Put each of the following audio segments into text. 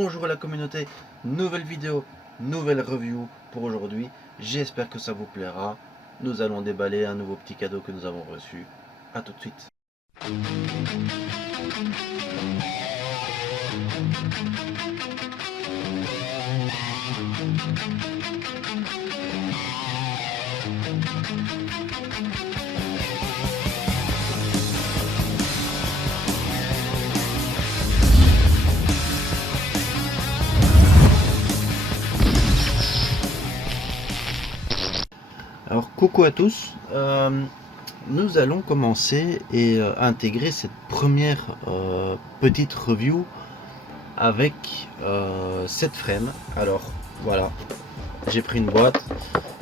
Bonjour à la communauté, nouvelle vidéo, nouvelle review pour aujourd'hui. J'espère que ça vous plaira. Nous allons déballer un nouveau petit cadeau que nous avons reçu. A tout de suite. Alors coucou à tous, nous allons commencer et intégrer cette première petite review avec cette frame. Alors voilà, j'ai pris une boîte,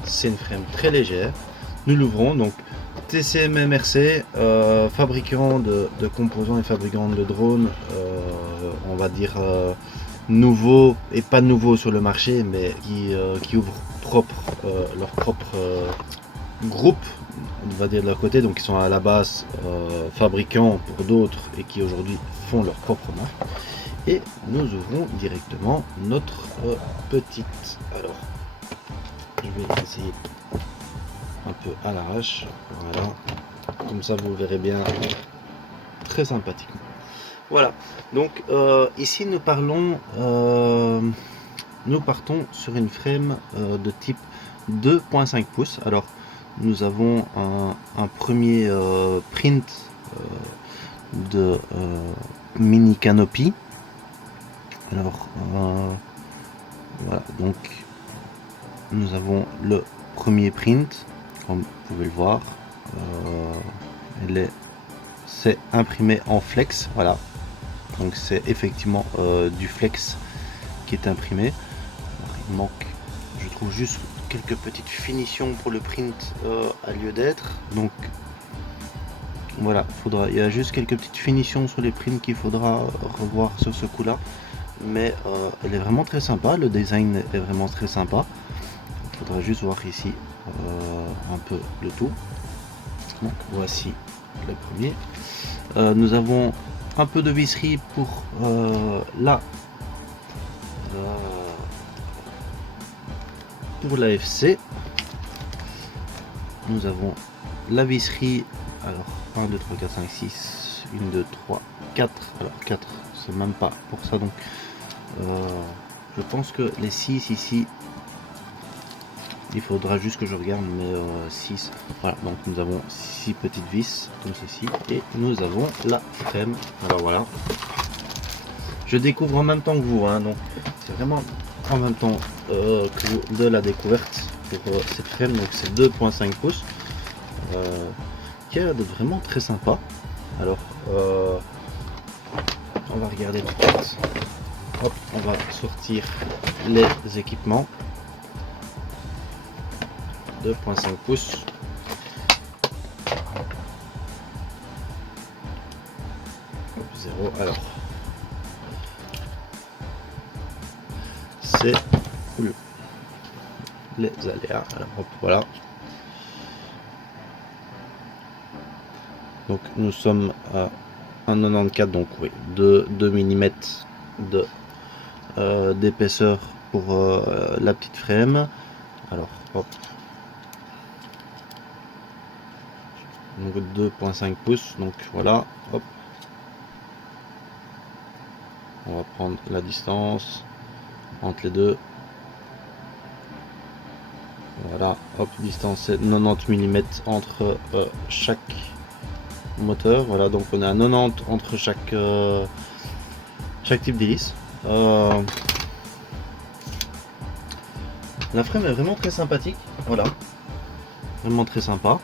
c'est une frame très légère. Nous l'ouvrons, donc TCM-MRC, fabricant de composants et fabricant de drones, on va dire nouveau et pas nouveau sur le marché, mais qui ouvrent leur propre groupe, on va dire de leur côté, donc ils sont à la base fabricants pour d'autres et qui aujourd'hui font leur propre marque. Et nous ouvrons directement notre petite. Alors, je vais essayer un peu à l'arrache, voilà, comme ça vous le verrez bien, très sympathiquement. Voilà, donc ici nous partons sur une frame de type 2.5 pouces. Alors nous avons un premier print de mini canopy. Alors voilà, donc nous avons le premier print, comme vous pouvez le voir, c'est imprimé en flex, voilà, donc c'est effectivement du flex qui est imprimé. Alors, il manque, je trouve, juste quelques petites finitions pour le print à lieu d'être, donc voilà, il y a juste quelques petites finitions sur les prints qu'il faudra revoir sur ce coup là, mais elle est vraiment très sympa, le design est vraiment très sympa. Il faudra juste voir ici un peu le tout. Donc voici le premier. Nous avons un peu de visserie pour l'AFC. Nous avons la visserie, alors 1, 2, 3, 4, 5, 6, 1, 2, 3, 4, alors 4 c'est même pas pour ça, donc je pense que les 6 ici, il faudra juste que je regarde, mais 6, voilà, donc nous avons 6 petites vis comme ceci, et nous avons la frame. Alors voilà, je découvre en même temps que vous, hein, donc c'est vraiment en même temps que vous de la découverte pour cette frame. Donc c'est 2.5 pouces qui a l'air de vraiment très sympa. Alors on va regarder tout de suite. Hop, on va sortir les équipements. 2.5 pouces. Hop, 0. Alors c'est les aléas. Alors hop, voilà. Donc nous sommes à 1,94, donc oui, 2 mm d'épaisseur pour la petite frame. Alors hop, donc 2.5 pouces, donc voilà, hop, on va prendre la distance entre les deux. Voilà, hop, distance c'est 90 mm entre chaque moteur. Voilà, donc on a 90 entre chaque type d'hélice. La frame est vraiment très sympathique, voilà, vraiment très sympa.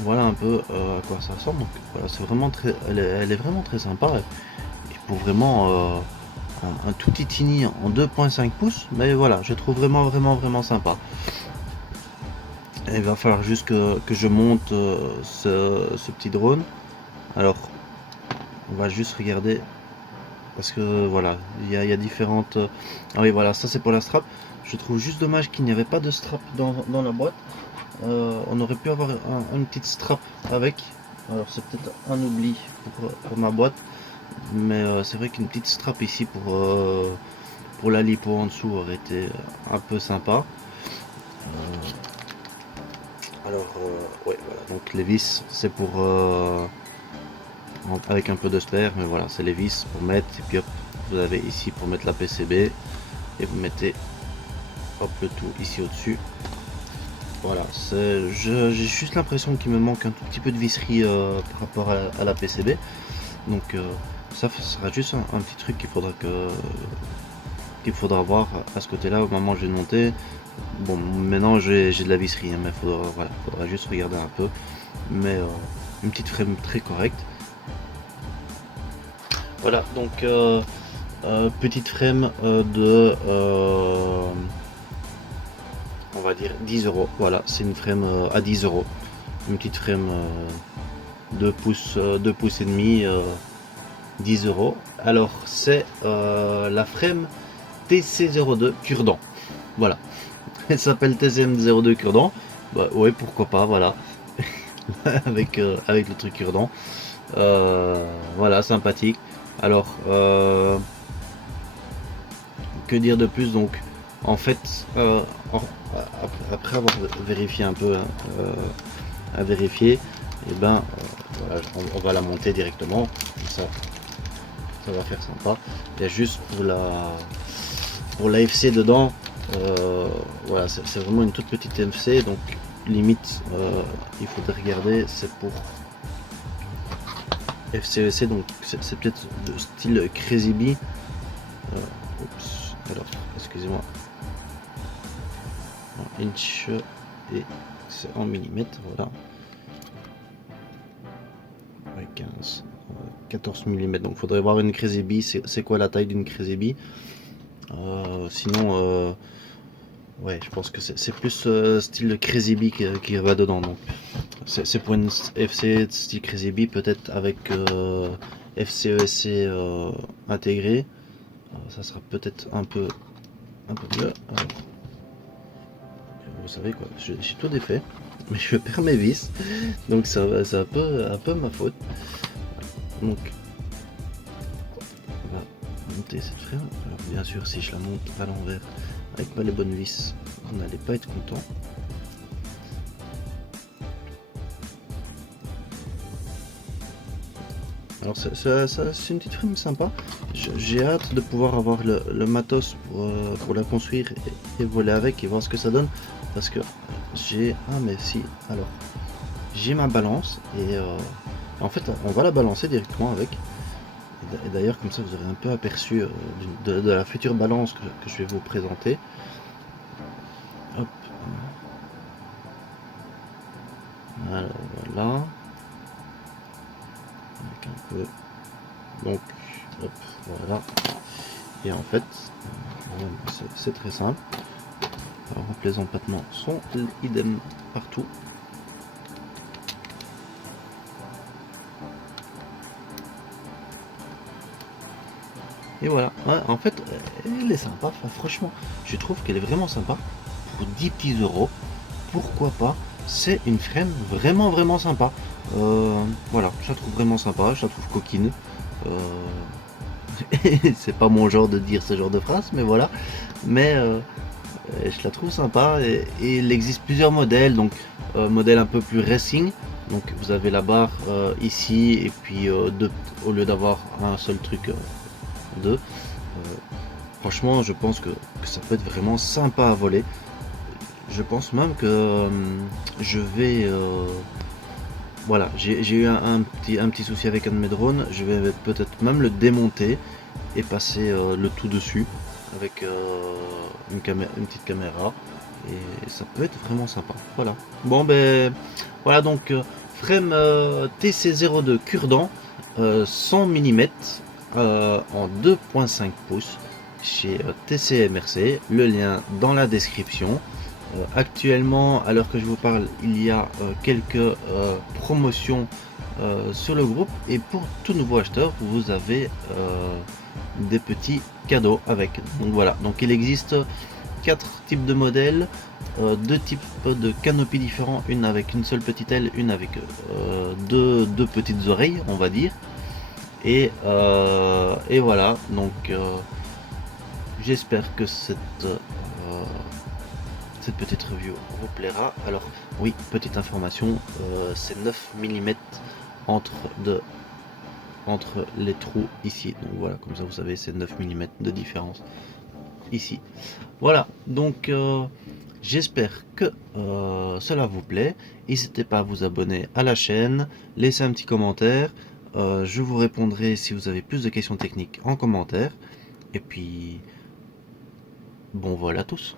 Voilà un peu à quoi ça ressemble. Donc voilà, c'est vraiment très, elle est vraiment très sympa, et pour vraiment un tout titini en 2.5 pouces, mais voilà, je trouve vraiment sympa. Et il va falloir juste que je monte ce petit drone. Alors on va juste regarder, parce que voilà, il y a différentes. Ah oui, voilà, ça c'est pour la strap. Je trouve juste dommage qu'il n'y avait pas de strap dans la boîte. On aurait pu avoir une petite strap avec. Alors c'est peut-être un oubli pour ma boîte. mais c'est vrai qu'une petite strap ici pour la lipo en dessous aurait été un peu sympa. Alors ouais, voilà, donc les vis c'est pour avec un peu de spare, mais voilà, c'est les vis pour mettre, et puis hop, vous avez ici pour mettre la PCB, et vous mettez hop le tout ici au dessus. Voilà, j'ai juste l'impression qu'il me manque un tout petit peu de visserie par rapport à la PCB, donc ça sera juste un petit truc qu'il faudra voir à ce côté là au moment où je vais monter. Bon, maintenant j'ai de la visserie, hein, mais faudra juste regarder un peu, mais une petite frame très correcte. Voilà, donc petite frame de on va dire 10 euros. Voilà, c'est une frame à 10 euros. Une petite frame 2 pouces et demi, 10 euros. Alors, c'est la frame TC02 Cure-Dent. Voilà, elle s'appelle TCM02 Cure-Dent. Bah, ouais, pourquoi pas, voilà. avec le truc Cure-Dent. Voilà, sympathique. Alors, que dire de plus? Donc, en fait, après avoir vérifié un peu, à vérifier, et ben voilà, on va la monter directement. Ça va faire sympa. Il y a juste pour la FC dedans. Voilà, c'est vraiment une toute petite FC, donc limite il faudrait regarder, c'est pour FCEC, donc c'est peut-être de style Crazy Bee. Oups, alors excusez-moi, en inch et c'est en millimètres, voilà. Ouais, 15, 14 mm, donc faudrait voir une Crazy Bee, c'est quoi la taille d'une Crazy Bee. Sinon ouais, je pense que c'est plus style Crazy Bee qui va dedans, donc c'est pour une FC style Crazy Bee, peut-être avec FCESC intégré. Ça sera peut-être un peu mieux. Alors, vous savez quoi, j'ai tout défait, mais je perds mes vis, donc c'est un peu ma faute. Donc on va monter cette frame. Alors bien sûr, si je la monte à l'envers avec pas les bonnes vis, on n'allait pas être content. Alors c'est une petite frame sympa. J'ai hâte de pouvoir avoir le matos pour la construire et voler avec et voir ce que ça donne, parce que j'ai alors j'ai ma balance et en fait on va la balancer directement avec, et d'ailleurs comme ça vous aurez un peu aperçu de la future balance que je vais vous présenter. Hop. Voilà. Avec un peu. Donc, hop, voilà. Et en fait, c'est très simple. Alors, les empattements sont idem partout. Et voilà. Ouais, en fait, elle est sympa. Enfin, franchement, je trouve qu'elle est vraiment sympa. Pour 10 petits euros, pourquoi pas? C'est une frame vraiment sympa. Voilà, je la trouve vraiment sympa, je la trouve coquine. C'est pas mon genre de dire ce genre de phrase, mais voilà. Mais je la trouve sympa, et il existe plusieurs modèles. Donc modèle un peu plus racing, donc vous avez la barre ici, et puis au lieu d'avoir un seul truc, deux. Franchement, je pense que ça peut être vraiment sympa à voler. Je pense même que je vais voilà, j'ai eu un petit souci avec un de mes drones. Je vais peut-être même le démonter et passer le tout dessus avec une petite caméra, et ça peut être vraiment sympa. Voilà. Bon ben voilà, donc frame TC02 Cure-Dent 100 mm en 2.5 pouces chez TCMRC. Le lien dans la description. Actuellement, à l'heure que je vous parle, il y a quelques promotions sur le groupe, et pour tout nouveau acheteur, vous avez des petits cadeaux avec. Donc voilà, donc il existe 4 types de modèles, 2 types de canopies différents, une avec une seule petite aile, une avec deux petites oreilles, on va dire. Et voilà, donc j'espère que cette petite review vous plaira. Alors oui, petite information, c'est 9 mm entre, entre les trous ici. Donc voilà, comme ça vous savez, c'est 9 mm de différence ici. Voilà, donc j'espère que cela vous plaît. N'hésitez pas à vous abonner à la chaîne, laissez un petit commentaire. Je vous répondrai si vous avez plus de questions techniques en commentaire. Et puis, bon vol à tous.